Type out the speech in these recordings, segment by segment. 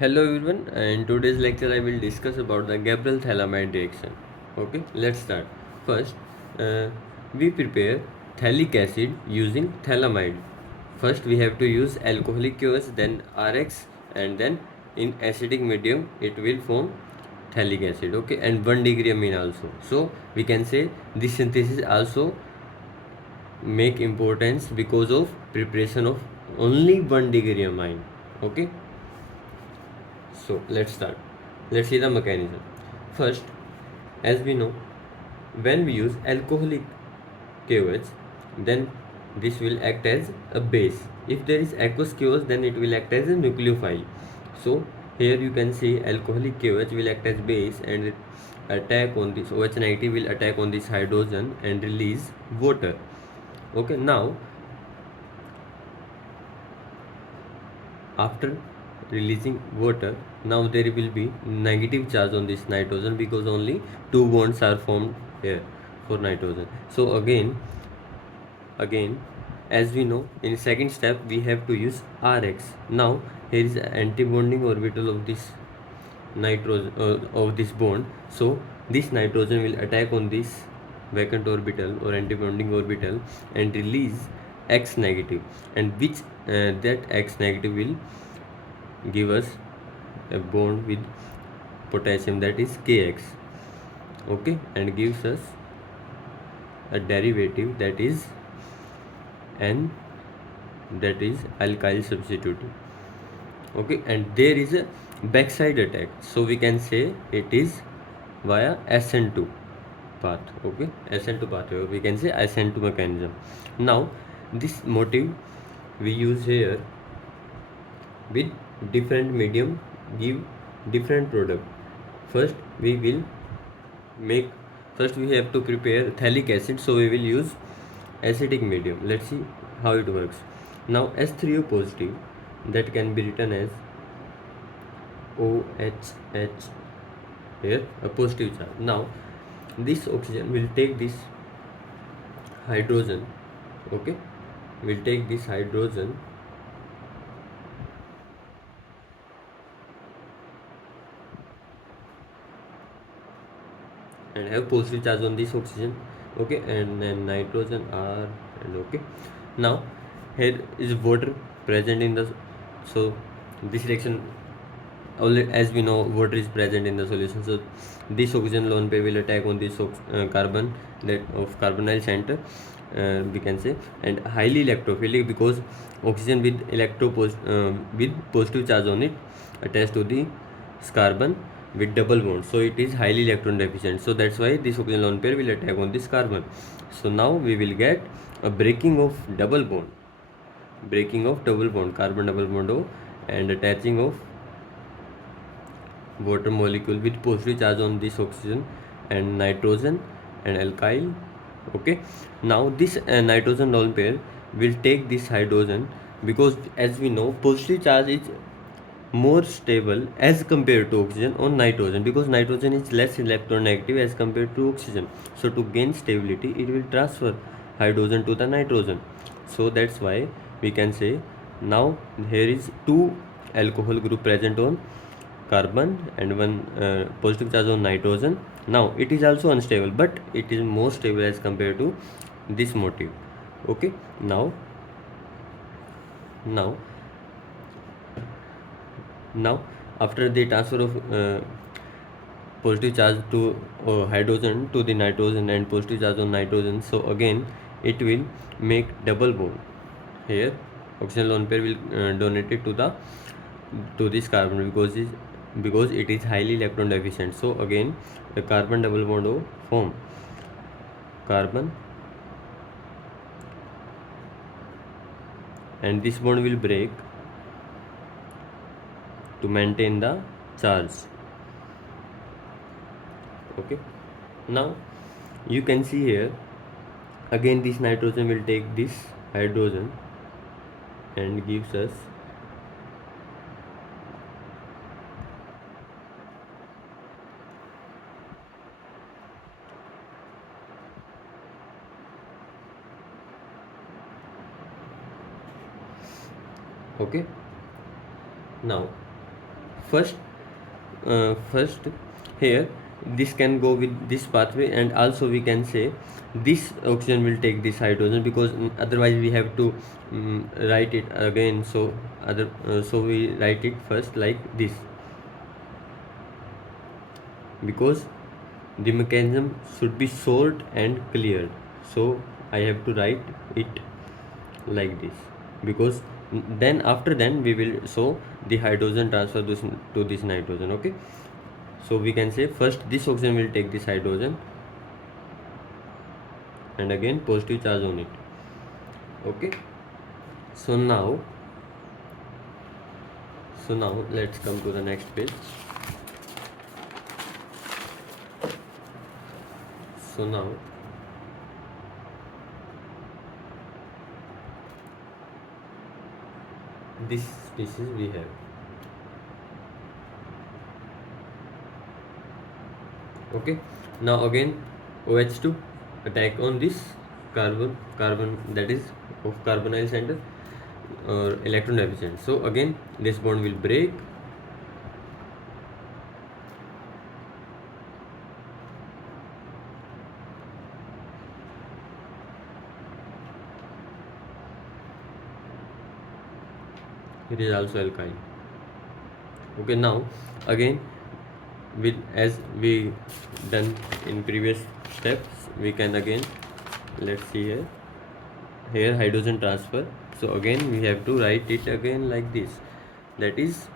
Hello everyone, in today's lecture I will discuss about the Gabriel phthalimide reaction. Okay, let's start. First, we prepare phthalic acid using phthalimide. First, we have to use alcoholic QS, then RX, and then in acidic medium it will form phthalic acid. Okay, and 1 degree amine also. So we can say this synthesis also make importance because of preparation of only 1 degree amine. Okay. So let's start. Let's see the mechanism. First, as we know, when we use alcoholic KOH, then this will act as a base. If there is aqueous KOH, then it will act as a nucleophile. So here you can see alcoholic KOH will act as base and attack on this OH negative will attack on this hydrogen and release water. Okay, now after releasing water, now there will be negative charge on this nitrogen because only two bonds are formed here for nitrogen. So again as we know, in second step we have to use RX. Now here is anti-bonding orbital of this nitrogen of this bond. So this nitrogen will attack on this vacant orbital or anti-bonding orbital and release X negative, and which that X negative will give us a bond with potassium, that is Kx. Okay, and gives us a derivative, that is N, that is alkyl substituting. Okay, and there is a backside attack, so we can say it is via SN2 path. Okay, SN2 pathway, we can say SN2 mechanism. Now this motive we use here with different medium give different product. First we will make first we have to prepare phthalic acid, so we will use acidic medium. Let's see how it works. Now S3O positive, that can be written as OHH, here a positive charge. Now this oxygen will take this hydrogen. Okay, will take this hydrogen and have positive charge on this oxygen. Okay, and then nitrogen R, and okay, now here is water present in the, so this reaction, already as we know water is present in the solution, so this oxygen lone pair will attack on this carbon, that of carbonyl center, we can say, and highly electrophilic because oxygen with with positive charge on it attached to the carbon with double bond, so it is highly electron deficient, so that's why this oxygen lone pair will attack on this carbon. So now we will get a breaking of double bond, carbon double bond O, and attaching of water molecule with positive charge on this oxygen and nitrogen and alkyl. Okay, now this nitrogen lone pair will take this hydrogen, because as we know positive charge is more stable as compared to oxygen on nitrogen, because nitrogen is less electronegative as compared to oxygen. So to gain stability it will transfer hydrogen to the nitrogen. So that's why we can say now here is two alcohol group present on carbon and one positive charge on nitrogen. Now it is also unstable, but it is more stable as compared to this motive. Okay, now now after the transfer of positive charge to hydrogen to the nitrogen and positive charge on nitrogen, so again it will make double bond here. Oxygen lone pair will donate it to this carbon because it is highly electron deficient. So again the carbon double bond O form, carbon, and this bond will break to maintain the charge. Okay, now you can see here again this nitrogen will take this hydrogen and gives us okay. Now First here this can go with this pathway, and also we can say this oxygen will take this hydrogen, because otherwise we have to write it again. So we write it first like this, because the mechanism should be short and clear. So I have to write it like this, because then after then we will show the hydrogen transfer to this nitrogen. Okay, so we can say first this oxygen will take this hydrogen and again positive charge on it. Okay, so now let's come to the next page. So now this species we have. Okay, now again OH2 attack on this carbon that is of carbonyl center or electron deficient. So again this bond will break, it is also alkyl. Okay, now again with as we done in previous steps, we can again, let's see here hydrogen transfer. So again we have to write it again like this, that is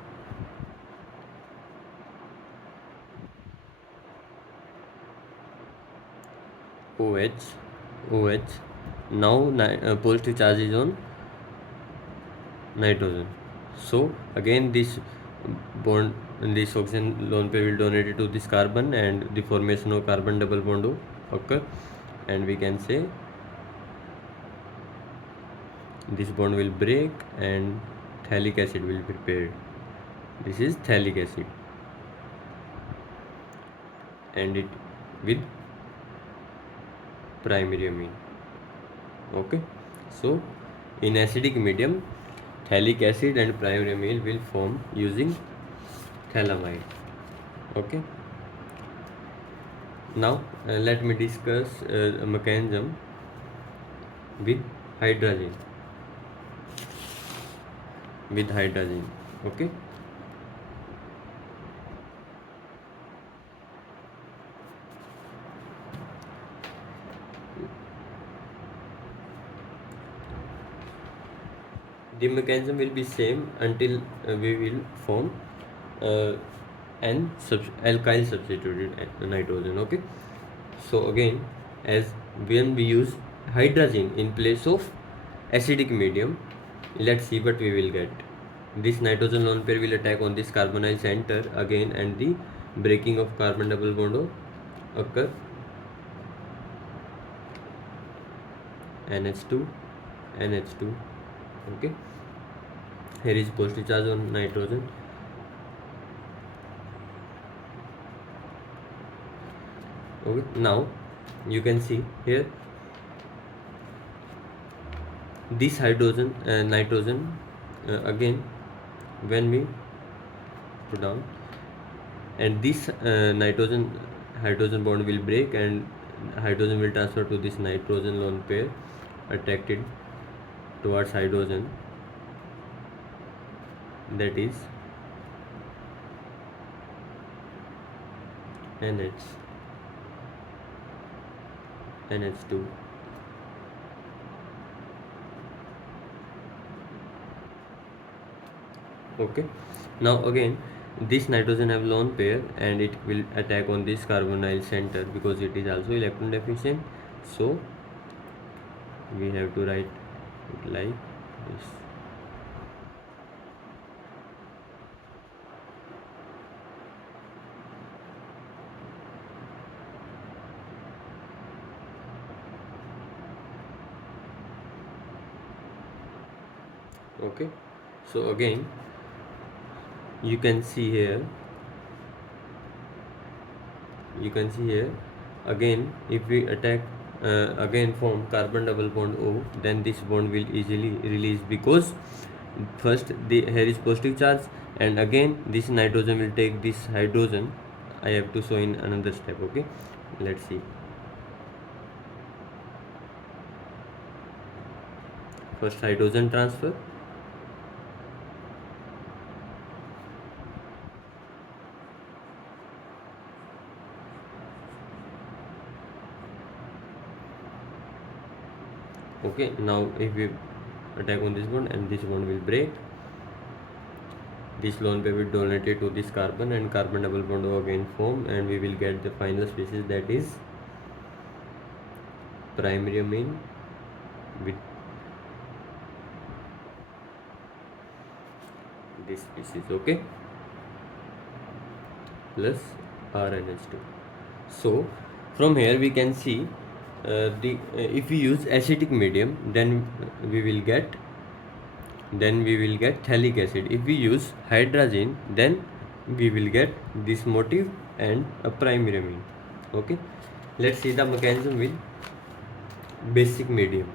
OH. Now positive charge is on nitrogen. So again this bond, this oxygen lone pair will donate it to this carbon, and the formation of carbon double bond will occur, and we can say this bond will break and phthalic acid will be prepared. This is phthalic acid, and it with primary amine. Okay, so in acidic medium phthalic acid and primary amine will form using phthalimide. Okay, now let me discuss a mechanism with hydrogen. Okay, the mechanism will be same until we will form alkyl substituted nitrogen. Okay, so again, as when we use hydrogen in place of acidic medium, let's see what we will get. This nitrogen lone pair will attack on this carbonyl center again, and the breaking of carbon double bond will occur. NH2. Okay, here is positive charge on nitrogen. Okay, now you can see here this hydrogen nitrogen again when we put down, and this hydrogen bond will break, and hydrogen will transfer to this nitrogen lone pair attracted towards hydrogen, that is NH2. Okay, now again this nitrogen have lone pair, and it will attack on this carbonyl center because it is also electron deficient. So we have to write it like this. Okay, so again you can see here again, if we attack again form carbon double bond O, then this bond will easily release, because first here is positive charge, and again this nitrogen will take this hydrogen. I have to show in another step. Okay, let's see. First hydrogen transfer, okay. Now if we attack on this bond, and this bond will break, this lone pair will donate to this carbon, and carbon double bond will again form, and we will get the final species, that is primary amine with this species, okay, plus RNH2. So from here we can see if we use acidic medium, then we will get phthalic acid. If we use hydrazine, then we will get this motif and a primary amine. Okay, let's see the mechanism with basic medium.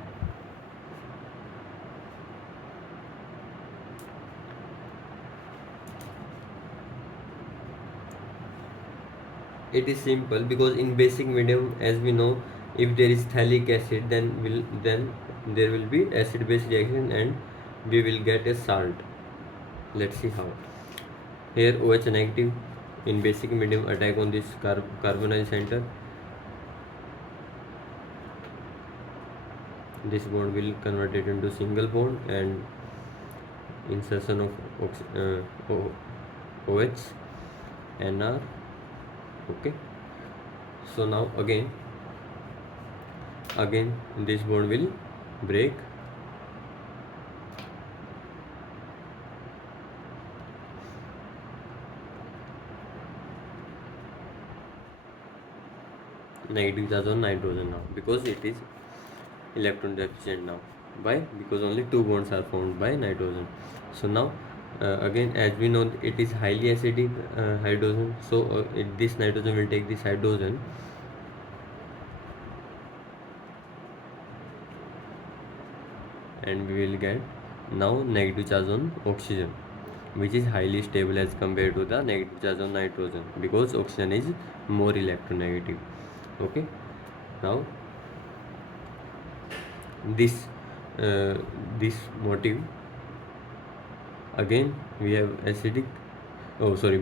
It is simple, because in basic medium, as we know, if there is phthalic acid, then there will be acid base reaction and we will get a salt. Let's see how. Here OH negative in basic medium attack on this carbonyl center. This bond will convert it into single bond and insertion of OH, NR. Okay, so now again this bond will break, negative charge on nitrogen now, because it is electron deficient now. Why? Because only two bonds are formed by nitrogen. So now again, as we know, it is highly acidic hydrogen, so this nitrogen will take this hydrogen, and we will get now negative charge on oxygen, which is highly stable as compared to the negative charge on nitrogen, because oxygen is more electronegative. Okay, now this motif, again we have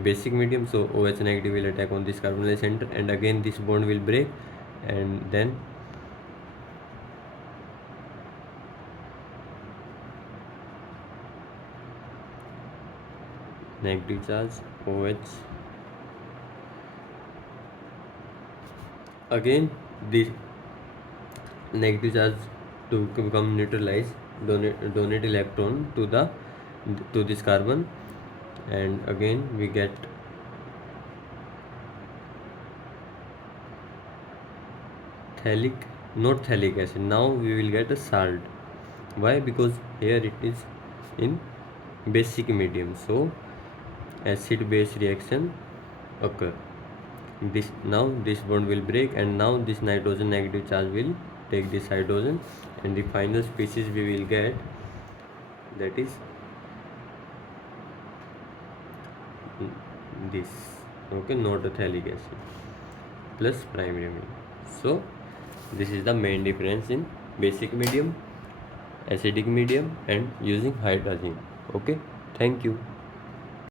basic medium, so OH negative will attack on this carbonyl center, and again this bond will break, and then negative charge OH, again this negative charge to become neutralized, donate electron to this carbon, and again we get not phthalic acid, now we will get a salt. Why? Because here it is in basic medium, so acid base reaction occur. This bond will break, and now this nitrogen negative charge will take this hydrogen, and the final species we will get, that is this, okay, not a phthalic acid plus primary amine. So this is the main difference in basic medium, acidic medium, and using hydrazine. Okay, thank you.